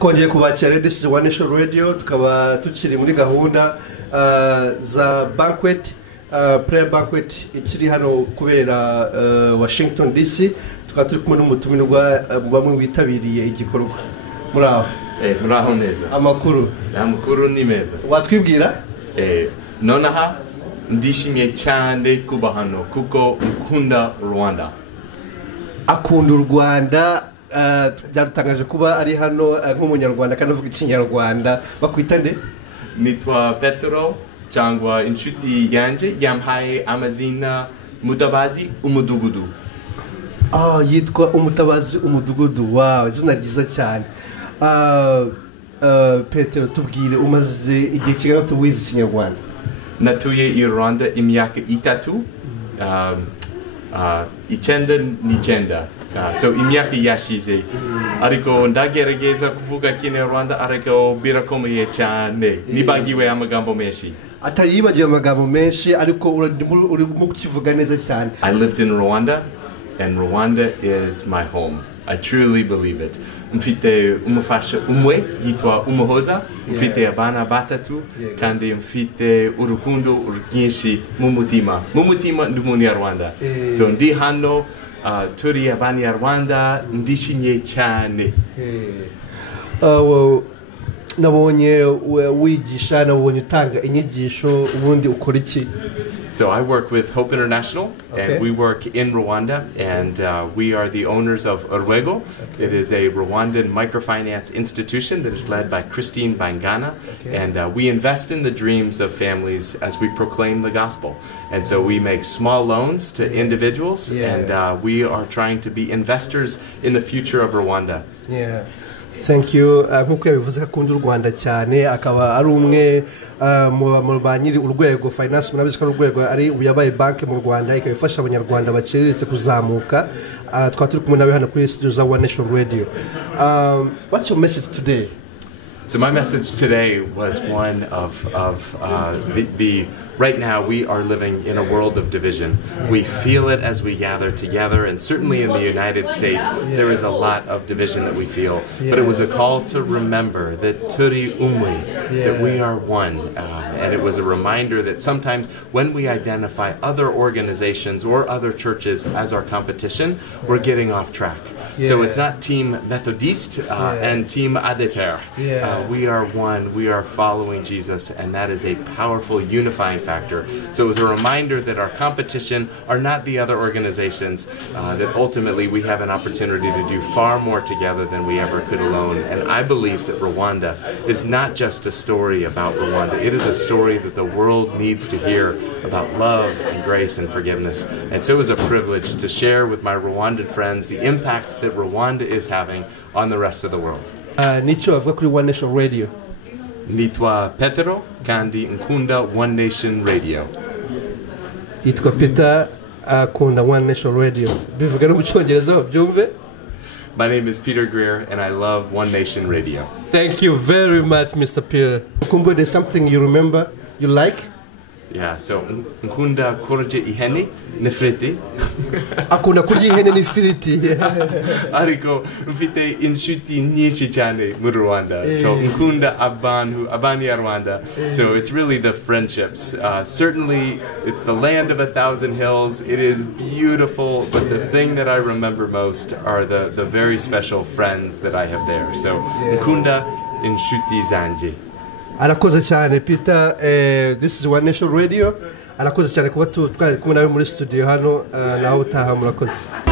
twongeye kubakira. This is One Nation Radio, tukaba tukiri muri gahunda za banquet, prayer banquet ikiri hano kubera Washington DC. Tukaba turi kumwe n'umutumirwa bamwe witabiriye igikorwa. Muraho muraho neza. Amakuru ni meza. Watwibwira? Nonaha ndishimye cyane kuba hano kuko nkunda uRwanda. Akunda uRwanda. Byarutangaje kuba ari hano nk'umunyarwanda kandi avuga ikinyarwanda. Bakwita nde? Nitwa Petero cyangwa inshuti yanje yampaye amazina Mutabazi umudugudu. Yitwa Umutabazi umudugudu. Wow, izina ryiza cyane. Petero, tubwire umaze igihe kingana gute wize ikinyarwanda? Natuye i Rwanda imyaka 3. Icyenda n'icyenda. So imyaka yashize. Ariko ndagerageza kuvuga ikinyarwanda ariko birakomeye cyane. Nibagiwe amagambo menshi. Atari yibagiwe amagambo menshi ariko uri kukivuga neza cyane. I lived in Rwanda and Rwanda is my home. I truly believe it. Mfite umufasha umwe yitwa Umuhoza, mfite abana batatu kandi mfite urukundo rwinshi mu mutima. Mu mutima ndi umunyarwanda. So ndi hano turi abanyarwanda ndishimye cyane. Nabonye wigisha, nabonye utanga inyigisho, ubundi ukora iki? So I work with Hope International, and we work in Rwanda, and we are the owners of uRwanda. It is a Rwandan microfinance institution that is led by Christine Bangana, and we invest in the dreams of families as we proclaim the gospel. And so we make small loans to individuals, and we are trying to be investors in the future of Rwanda. Thank you. Nkuko yabivuze akunda uRwanda cyane, akaba ari umwe mu banyiri urwego finance munabizi ko urwego ari uyabaye bank mu Rwanda ikabifasha abanyarwanda baciriritse kuzamuka. Twaturi kumwe nawe hano kuri studio za One Nation Radio. What's your message today? So my message today was one of the right now we are living in a world of division. We feel it as we gather together, and certainly in the United States there is a lot of division that we feel. But it was a call to remember that turi umwe, that we are one. And it was a reminder that sometimes when we identify other organizations or other churches as our competition, we're getting off track. So it's not Team Methodiste and Team ADPR. We are one, we are following Jesus, and that is a powerful unifying factor. So it was a reminder that our competition are not the other organizations, that ultimately we have an opportunity to do far more together than we ever could alone. And I believe that Rwanda is not just a story about Rwanda, it is a story that the world needs to hear about love and grace and forgiveness. And so it was a privilege to share with my Rwandan friends the impact that Rwanda is having on the rest of the world. Nicho avuga kuri One Nation Radio. Nitwa Petero kandi nkunda One Nation Radio. Yitwa Peter akunda One Nation Radio. Bivuga no mu Cyongereza byumve. My name is Peter Greer and I love One Nation Radio. Thank you very much, Mr. Peter. Kumbu, there's something you remember, you like? Yeah, so nkunda kurya ihene n'ifiriti. Akunda kurya ihene n'ifiriti. Ariko mfite inshuti nyinshi cyane mu Rwanda. So nkunda abanyarwanda. So it's really the friendships. Certainly it's the land of 1,000 hills. It is beautiful, but the thing that I remember most are the very special friends that I have there. So nkunda inshuti zanje. Arakoze cyane Peter. This is One Nation Radio. Arakoze cyane kuba twari kumwe nawe muri studio hano. Nawe utaha murakoze.